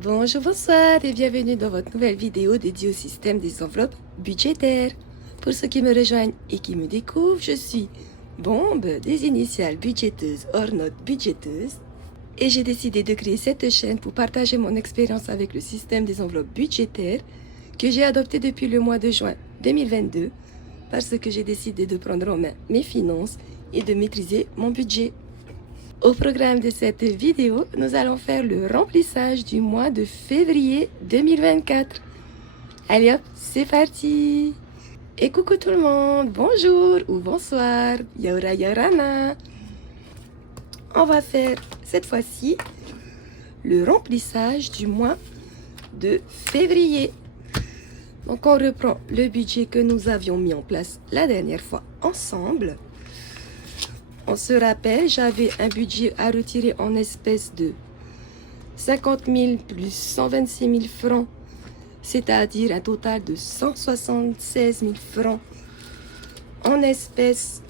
Bonjour, bonsoir et bienvenue dans votre nouvelle vidéo dédiée au système des enveloppes budgétaires. Pour ceux qui me rejoignent et qui me découvrent, je suis Bombe, des initiales budgéteuses hors note budgéteuse. Et j'ai décidé de créer cette chaîne pour partager mon expérience avec le système des enveloppes budgétaires que j'ai adopté depuis le mois de juin 2022 parce que j'ai décidé de prendre en main mes finances et de maîtriser mon budget. Au programme de cette vidéo, nous allons faire le remplissage du mois de février 2024. Allez hop, c'est parti! Et coucou tout le monde, bonjour ou bonsoir, yaura yaurana. On va faire cette fois-ci le remplissage du mois de février. Donc on reprend le budget que nous avions mis en place la dernière fois ensemble. On se rappelle, j'avais un budget à retirer en espèces de 50 000 plus 126 000 francs, c'est-à-dire un total de 176 000 francs en espèces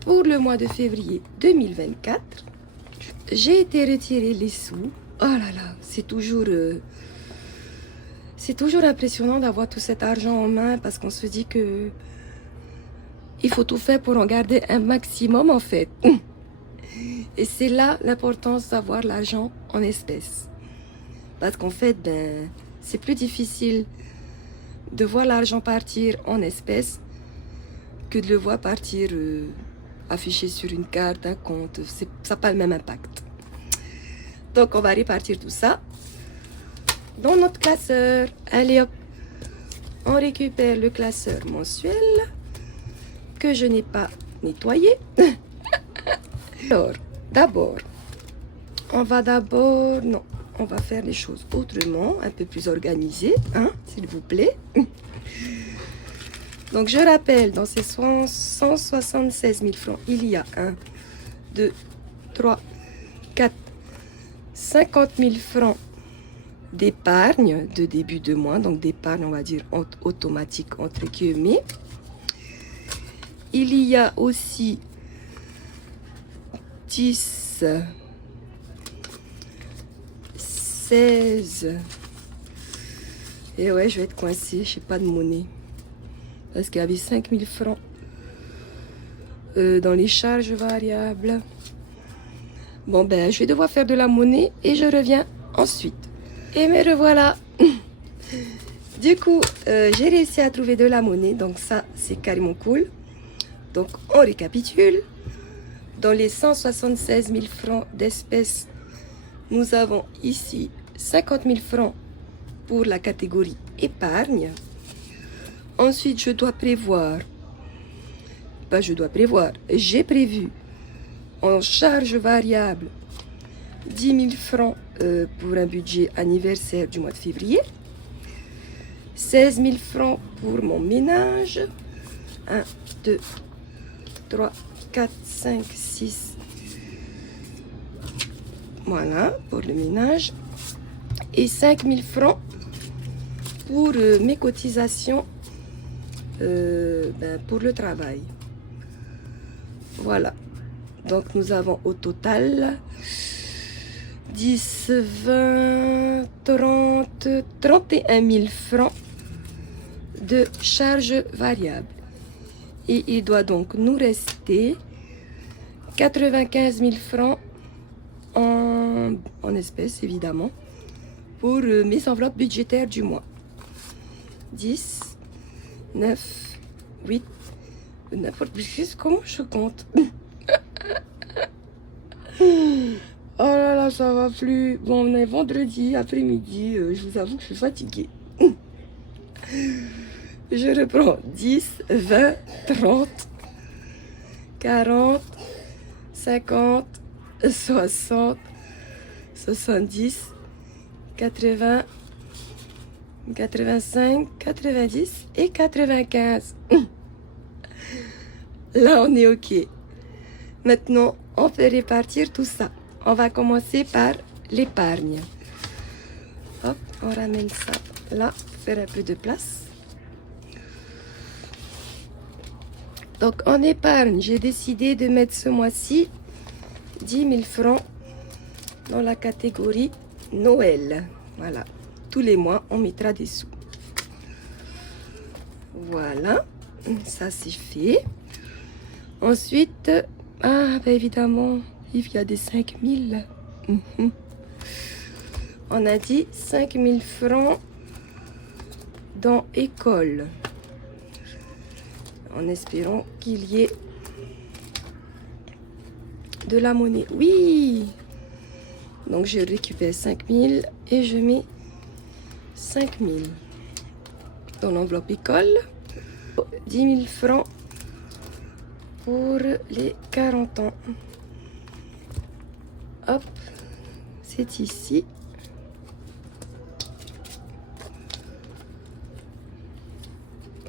pour le mois de février 2024. J'ai été retirer les sous. Oh là là, c'est toujours impressionnant d'avoir tout cet argent en main parce qu'on se dit que il faut tout faire pour en garder un maximum en fait. Et c'est là l'importance d'avoir l'argent en espèces. Parce qu'en fait, c'est plus difficile de voir l'argent partir en espèces que de le voir partir affiché sur une carte, un compte. Ça n'a pas le même impact. Donc on va répartir tout ça dans notre classeur. Allez hop, on récupère le classeur mensuel que je n'ai pas nettoyé. Alors, on va faire les choses autrement, un peu plus organisées, hein, s'il vous plaît. Donc, je rappelle, dans ces 176 000 francs, il y a 1, 2, 3, 4, 50 000 francs d'épargne de début de mois, donc d'épargne, on va dire, automatique, entre guillemets. Il y a aussi 10, 16. Et ouais, je vais être coincée, je n'ai pas de monnaie. Parce qu'il y avait 5 000 francs dans les charges variables. Bon, je vais devoir faire de la monnaie et je reviens ensuite. Et me revoilà. Du coup, j'ai réussi à trouver de la monnaie, donc ça, c'est carrément cool. Donc, on récapitule. Dans les 176 000 francs d'espèces, nous avons ici 50 000 francs pour la catégorie épargne. Ensuite, j'ai prévu en charge variable 10 000 francs pour un budget anniversaire du mois de février. 16 000 francs pour mon ménage. 1, 2, 3, 4, 5, 6. Voilà, pour le ménage. Et 5 000 francs pour mes cotisations pour le travail. Voilà. Donc, nous avons au total 10, 20, 30, 31 000 francs de charges variables. Et il doit donc nous rester 95 000 francs en espèces, évidemment, pour mes enveloppes budgétaires du mois. 10, 9, 8, n'importe plus. Comment je compte? Oh là là, ça va plus. Bon, on est vendredi après-midi. Je vous avoue que je suis fatiguée. Je reprends 10, 20, 30, 40, 50, 60, 70, 80, 85, 90 et 95. Là, on est OK. Maintenant, on peut répartir tout ça. On va commencer par l'épargne. Hop, on ramène ça là pour faire un peu de place. Donc, en épargne, j'ai décidé de mettre ce mois-ci 10 000 francs dans la catégorie Noël. Voilà. Tous les mois, on mettra des sous. Voilà. Ça, c'est fait. Ensuite, évidemment, il y a des 5000. On a dit 5000 francs dans école. En espérant qu'il y ait de la monnaie. Oui! Donc, je récupère 5000 et je mets 5000 dans l'enveloppe école. 10 000 francs pour les 40 ans. Hop, c'est ici.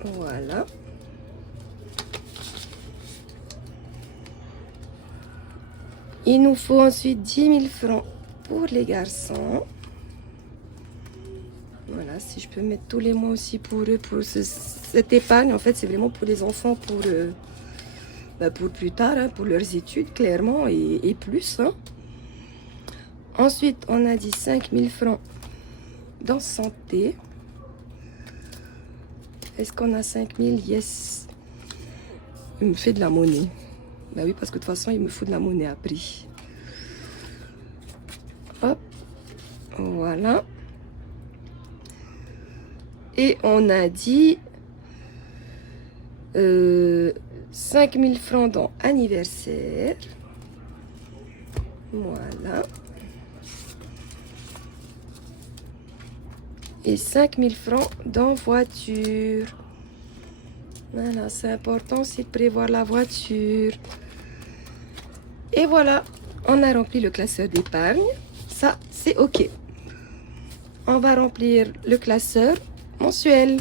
Voilà. Il nous faut ensuite 10 000 francs pour les garçons. Voilà, si je peux mettre tous les mois aussi pour eux, pour cette épargne, en fait, c'est vraiment pour les enfants, pour plus tard, hein, pour leurs études, clairement, et plus. Hein. Ensuite, on a dit 5 000 francs dans santé. Est-ce qu'on a 5 000? Yes. Il me fait de la monnaie. Ben oui, parce que de toute façon, il me faut de la monnaie à prix. Hop. Voilà. Et on a dit 5 000 francs dans anniversaire. Voilà. Et 5 000 francs dans voiture. Voilà, c'est important aussi de prévoir la voiture. Et voilà, on a rempli le classeur d'épargne. Ça, c'est OK. On va remplir le classeur mensuel.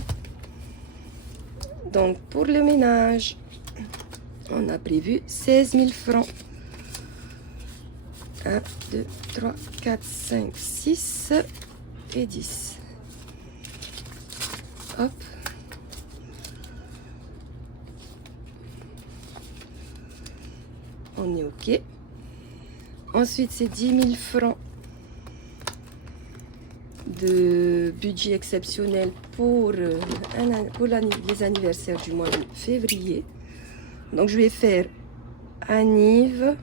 Donc, pour le ménage, on a prévu 16 000 francs. 1, 2, 3, 4, 5, 6 et 10. Hop. On est OK. Ensuite, c'est 10 000 francs de budget exceptionnel pour les anniversaires du mois de février. Donc, je vais faire anniv,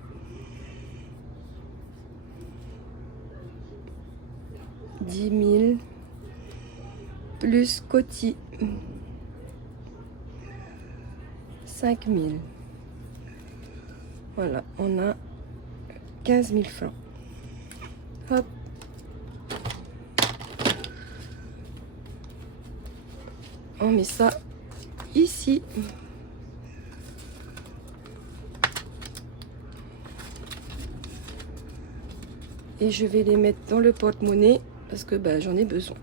$10 000 plus Coty 5 000. Voilà, on a 15 000 francs. Hop. On met ça ici. Et je vais les mettre dans le porte-monnaie parce que j'en ai besoin.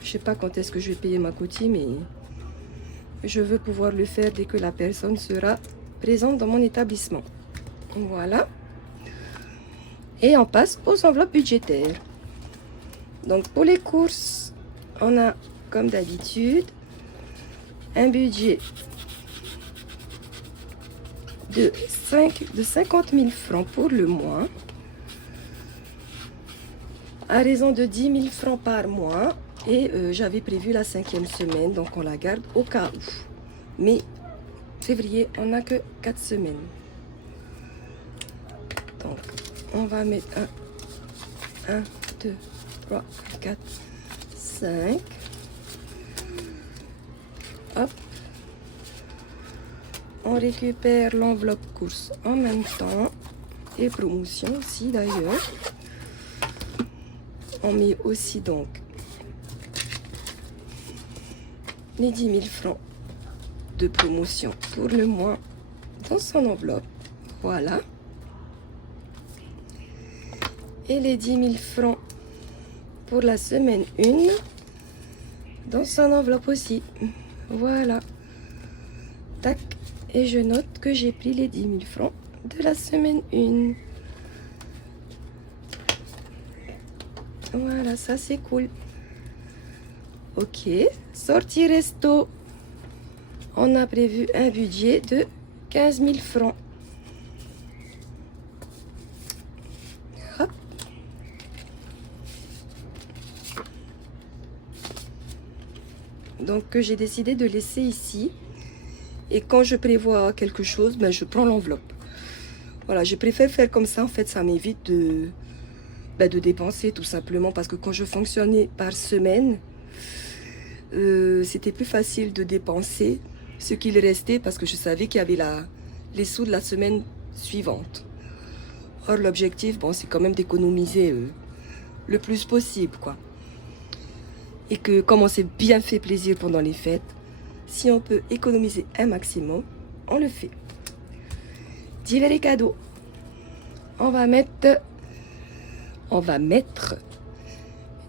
Je sais pas quand est-ce que je vais payer ma Coty, mais je veux pouvoir le faire dès que la personne sera présente dans mon établissement. Voilà. Et on passe aux enveloppes budgétaires. Donc pour les courses, on a comme d'habitude un budget de 50 000 francs pour le mois, à raison de 10 000 francs par mois. Et j'avais prévu la 5e semaine, donc on la garde au cas où. Mais février, on n'a que 4 semaines. Donc, on va mettre 1, 2, 3, 4, 5. Hop. On récupère l'enveloppe course en même temps. Et promotion aussi d'ailleurs. On met aussi donc les 10 000 francs de promotion pour le mois dans son enveloppe. Voilà. Et les 10 000 francs pour la semaine 1 dans son enveloppe aussi. Voilà. Tac. Et je note que j'ai pris les 10 000 francs de la semaine 1. Voilà, ça c'est cool. Ok, sortie resto. On a prévu un budget de 15 000 francs. Hop. Donc que j'ai décidé de laisser ici. Et quand je prévois quelque chose, ben, je prends l'enveloppe. Voilà, je préfère faire comme ça. En fait, ça m'évite de dépenser tout simplement. Parce que quand je fonctionnais par semaine, c'était plus facile de dépenser ce qu'il restait. Parce que je savais qu'il y avait les sous de la semaine suivante. Or, l'objectif, bon, c'est quand même d'économiser le plus possible, quoi. Et que comme on s'est bien fait plaisir pendant les fêtes, si on peut économiser un maximum, on le fait. Divers et cadeaux. On va mettre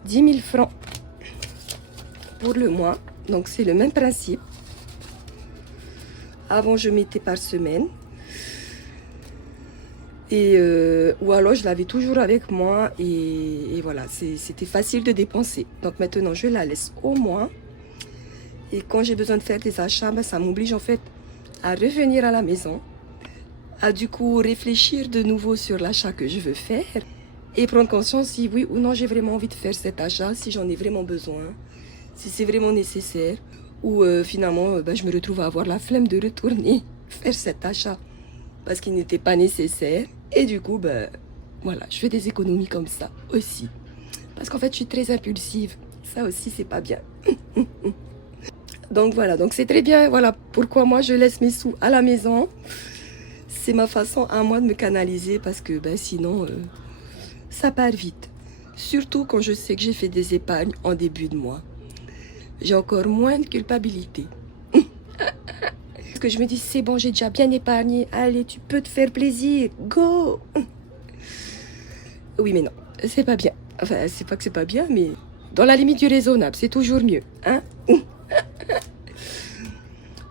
10 000 francs pour le mois. Donc c'est le même principe. Avant, je mettais par semaine. Et ou alors je l'avais toujours avec moi et voilà, c'était facile de dépenser. Donc maintenant je la laisse au mois. Et quand j'ai besoin de faire des achats, ben, ça m'oblige en fait à revenir à la maison, à du coup réfléchir de nouveau sur l'achat que je veux faire et prendre conscience si oui ou non j'ai vraiment envie de faire cet achat, si j'en ai vraiment besoin, si c'est vraiment nécessaire ou finalement ben, je me retrouve à avoir la flemme de retourner faire cet achat parce qu'il n'était pas nécessaire. Et du coup, ben, voilà, je fais des économies comme ça aussi. Parce qu'en fait, je suis très impulsive. Ça aussi, c'est pas bien. Donc voilà, donc c'est très bien. Voilà pourquoi moi, je laisse mes sous à la maison. C'est ma façon à moi de me canaliser parce que ben, sinon, ça part vite. Surtout quand je sais que j'ai fait des épargnes en début de mois. J'ai encore moins de culpabilité. Parce que je me dis, c'est bon, j'ai déjà bien épargné. Allez, tu peux te faire plaisir. Go! Oui, mais non, c'est pas bien. Enfin, c'est pas que c'est pas bien, mais dans la limite du raisonnable, c'est toujours mieux. Hein?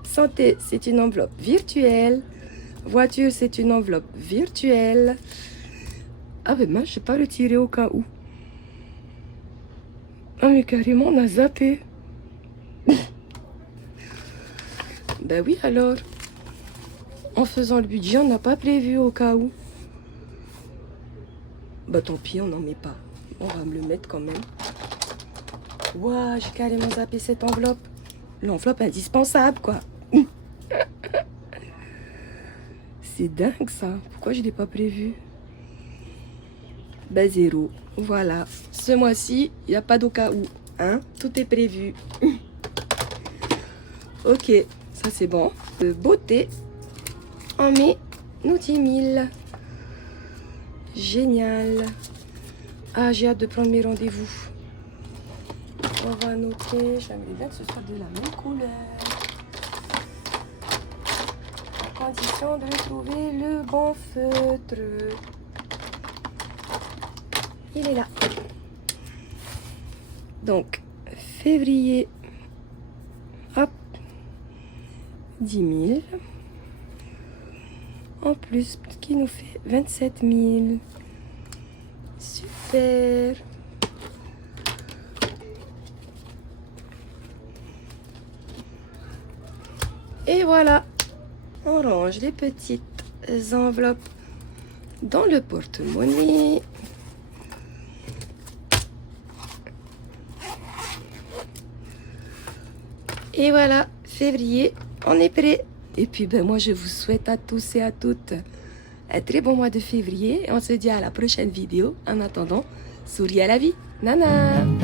Santé, c'est une enveloppe virtuelle. Voiture, c'est une enveloppe virtuelle. Ah, mais moi, je n'ai pas retiré au cas où. Ah, mais carrément, on a zappé. Ben oui, alors. En faisant le budget, on n'a pas prévu au cas où. Bah tant pis, on n'en met pas. On va me le mettre quand même. Ouah, j'ai carrément zappé cette enveloppe. L'enveloppe indispensable, quoi. C'est dingue, ça. Pourquoi je ne l'ai pas prévu? Ben zéro. Voilà. Ce mois-ci, il n'y a pas d'au cas où. Hein? Tout est prévu. Ok, ça c'est bon. Beauté. On met nos 10 000. Génial. Ah, j'ai hâte de prendre mes rendez-vous. On va noter. J'aimerais bien que ce soit de la même couleur. À condition de trouver le bon feutre. Il est là. Donc, février. Hop. 10 000. En plus, ce qui nous fait 27 000. Super. Et voilà. On range les petites enveloppes dans le porte-monnaie. Et voilà, février, on est prêt. Et puis, ben, moi, je vous souhaite à tous et à toutes un très bon mois de février. On se dit à la prochaine vidéo. En attendant, souriez à la vie. Nana!